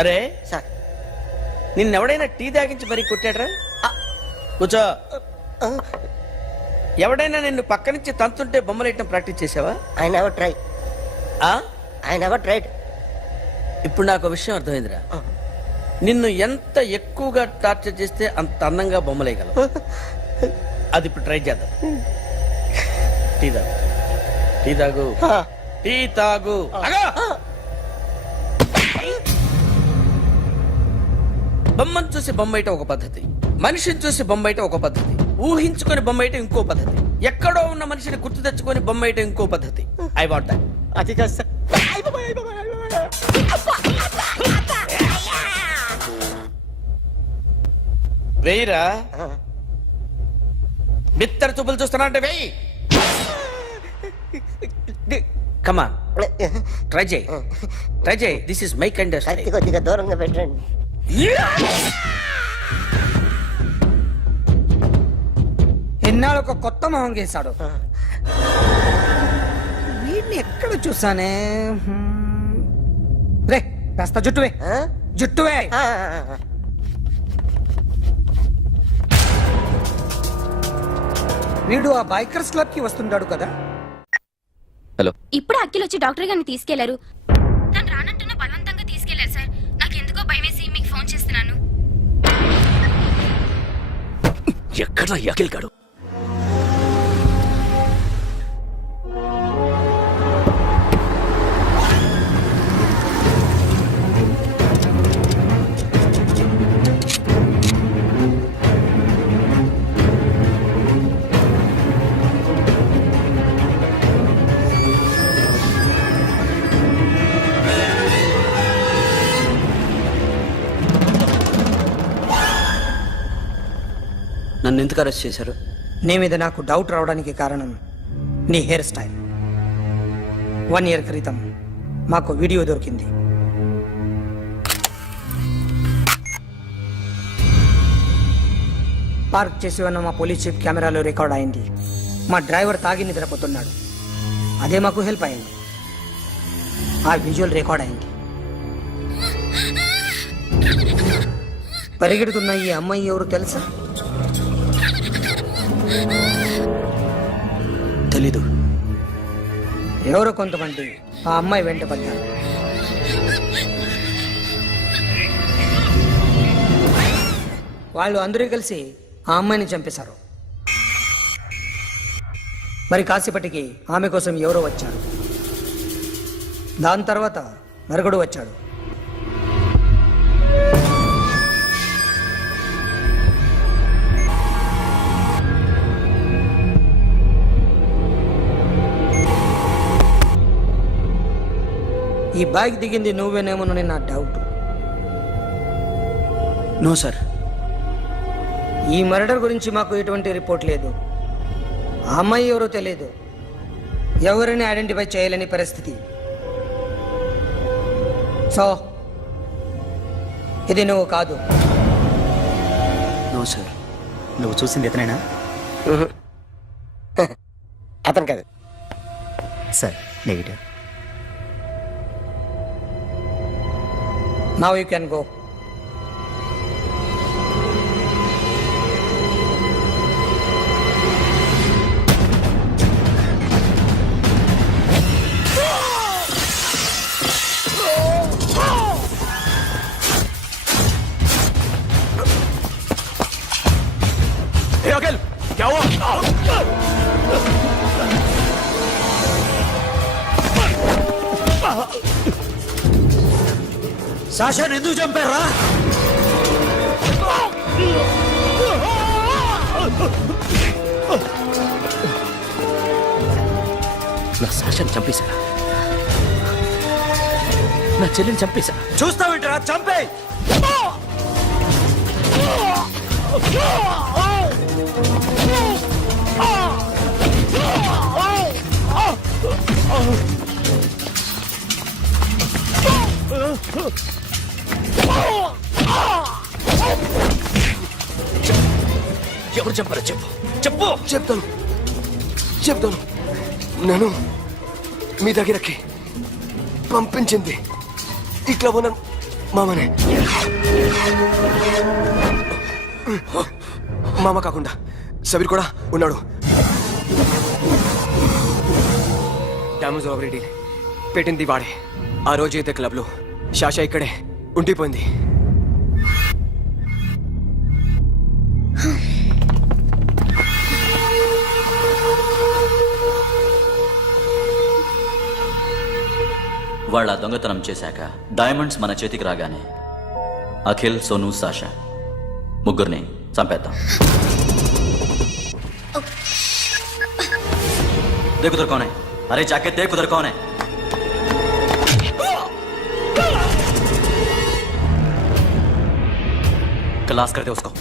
అరే sir నిన్నెవడైనా tea తాగించి మరీ కొట్టాడ్రా? కూర్చో. ఎవడైనా నిన్ను పక్క నుంచి తంతుంటే బొమ్మలేయటం ప్రాక్టీస్ చేసావా? I never try. I never tried. ఇప్పుడు నాకు ఒక విషయం అర్థమైందిరా. నిన్ను ఎంత ఎక్కువగా టార్చర్ చేస్తే అంత అందంగా బొమ్మలేయగలవు. అది ఇప్పుడు ట్రై చేద్దాం. టీ తాగు, టీ తాగు, టీ తాగు. బొమ్మను చూసి బొమ్మయటం ఒక పద్ధతి, మనిషిని చూసి బొమ్మయటం ఒక పద్ధతి, ఊహించుకొని బొమ్మయటం ఇంకో పద్ధతి, ఎక్కడో ఉన్న మనిషిని గుర్తు తెచ్చుకొని బొమ్మయటం ఇంకో పద్ధతి. I want that. అది కాదు సార్. వెయ్యిరా. బిత్తర చూపులు చూస్తున్నా అంటే వెయ్యి. కమాన్, ట్రై చేయి, ట్రై చేయి. This is my kind. కొద్దిగా దూరంగా పెట్టండి. ఎన్నాళ్ళు ఒక కొత్త మొహం గీశాడు. వీడిని ఎక్కడ చూసానే? రే కాస్త జుట్టువే, జుట్టువే. వీడు ఆ బైకర్స్ క్లబ్ కి వస్తుంటాడు కదా. హలో, ఇప్పుడు అఖిల్ వచ్చి డాక్టర్ గారిని తీసుకెళ్లారు. తను రానంటున్న బలవంతంగా తీసుకెళ్లారు సార్. నాకు ఎందుకో భయం వేసి మీకు ఫోన్ చేస్తున్నాను. ఎక్కడ అఖిల్ గాడు? నన్ను ఎందుకు అరెస్ట్ చేశారు? నీ మీద నాకు డౌట్ రావడానికి కారణం నీ హెయిర్ స్టైల్. 1 year క్రితం మాకు వీడియో దొరికింది. పార్క్ చేసి ఉన్న మా పోలీస్ జీప్ కెమెరాలో రికార్డ్ అయింది. మా డ్రైవర్ తాగి నిద్రపోతున్నాడు. అదే మాకు హెల్ప్ అయింది. ఆ విజువల్ రికార్డ్ అయింది. పరిగెడుతున్న ఈ అమ్మాయి ఎవరు తెలుసా? తెలీదు. ఎవరో కొంతమంది ఆ అమ్మాయి వెంట పడ్డారు. వాళ్ళు అందరూ కలిసి ఆ అమ్మాయిని చంపేశారు. మరి కాసేపటికి ఆమె కోసం ఎవరో వచ్చారు. దాని తర్వాత నరకుడు వచ్చాడు. ఈ బైక్ దిగింది నువ్వేనేమోనని నా డౌట్. No sir. ఈ మర్డర్ గురించి మాకు ఎటువంటి రిపోర్ట్ లేదు. ఆ అమ్మాయి ఎవరో తెలియదు. ఎవరిని ఐడెంటిఫై చేయలేని పరిస్థితి. సో ఇది నువ్వు కాదు. No sir. నువ్వు చూసింది ఎతనైనా? అతను కాదు sir. Negative. Now you can go. Hey, Akhil, क्या हुआ? సాషాని ఎందుకు చంపారా? నా సాషాని చంపేశారా? నా చెల్లిని చంపేశారా? చూస్తావేంట్రా? చంపే. ఎవరు చెప్పారో చెప్పు. చెప్పు. చెప్తాను. నేను మీ దగ్గరకి పంపించింది ఇట్లా ఉన్న మామనే. మామ కాకుండా సబీర్ కూడా ఉన్నాడు. డ్యామేజ్ ఓవర్ డీల్ పెట్టింది వాడే. ఆ రోజు అయితే క్లబ్లో శాషా ఇక్కడే ఉండిపోయింది. వాళ్ళ దొంగతనం చేశాక డైమండ్స్ మన చేతికి రాగానే అఖిల్, సోను, సాషా ముగ్గురిని చంపేద్దాం. देख उधर कौन है? अरे जाके देख उधर कौन है? क्लास कर दे उसको.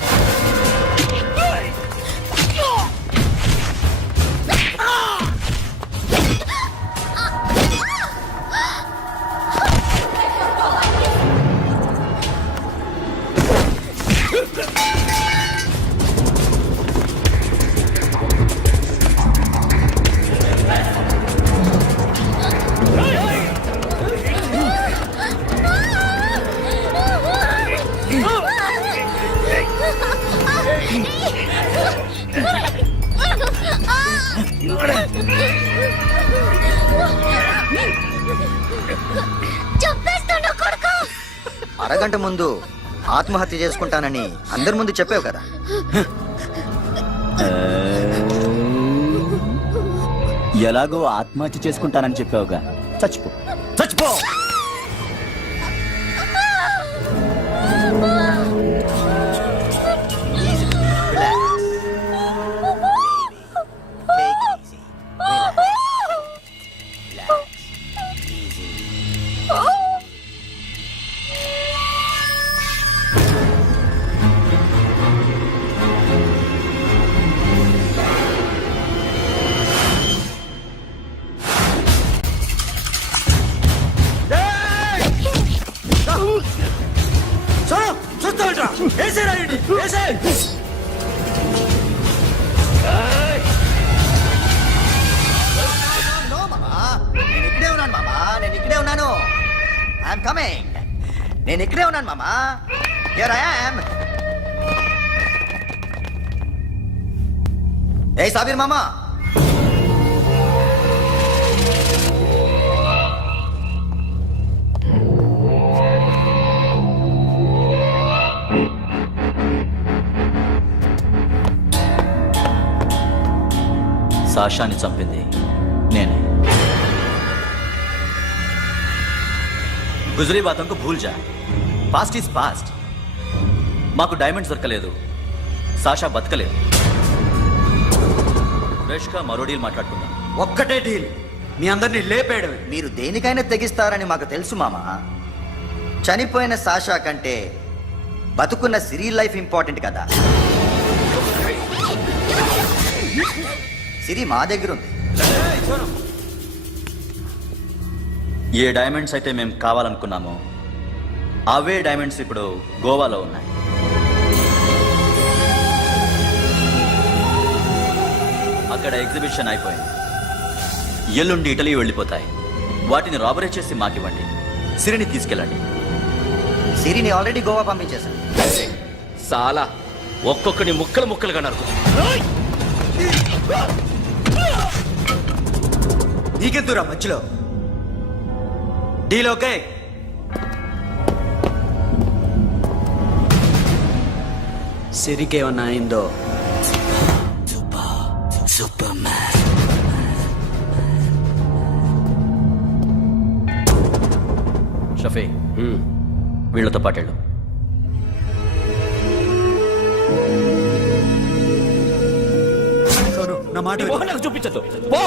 అరగంట ముందు ఆత్మహత్య చేసుకుంటానని అందరి ముందు చెప్పావు కదా. ఎలాగో ఆత్మహత్య చేసుకుంటానని చెప్పావుగా, చచ్చిపో చచ్చిపో. నేను ఇక్కడే ఉన్నాను మామా. Here I am. ఏ సాబీర్ మామా, సాషాని చంపింది నేనే. గుజరీ బాతంకు భూల్ జా. Past is past. మాకు డైమండ్స్ దొరకలేదు, సాషా బతకలేదు. ఫ్రెష్గా మరో డీల్ మాట్లాడుకుందాం. ఒక్కటే డీల్, మీ అందరినీ లేపేయడం. మీరు దేనికైనా తెగిస్తారని మాకు తెలుసు మామా. చనిపోయిన సాషా కంటే బతుకున్న సిరి లైఫ్ ఇంపార్టెంట్ కదా. సిరి మా దగ్గర ఉంది. ఏ డైమండ్స్ అయితే మేము కావాలనుకున్నామో అవే డైమండ్స్ ఇప్పుడు గోవాలో ఉన్నాయి. అక్కడ ఎగ్జిబిషన్ అయిపోయింది. ఎల్లుండి ఇటలీ వెళ్ళిపోతాయి. వాటిని రాబరీ చేసి మాకివ్వండి. సిరిని తీసుకెళ్ళండి. సిరిని ఆల్రెడీ గోవా పంపించేశాను. సాలా ఒక్కొక్కని ముక్కలు ముక్కలుగా నరుకు. నీకెందురా మధ్యలో? Deal okay? సిరికేమన్నా అయిందో? షఫీ, వీళ్ళతో పాటేళ్ళు. నా మాట చూపించదు. పో.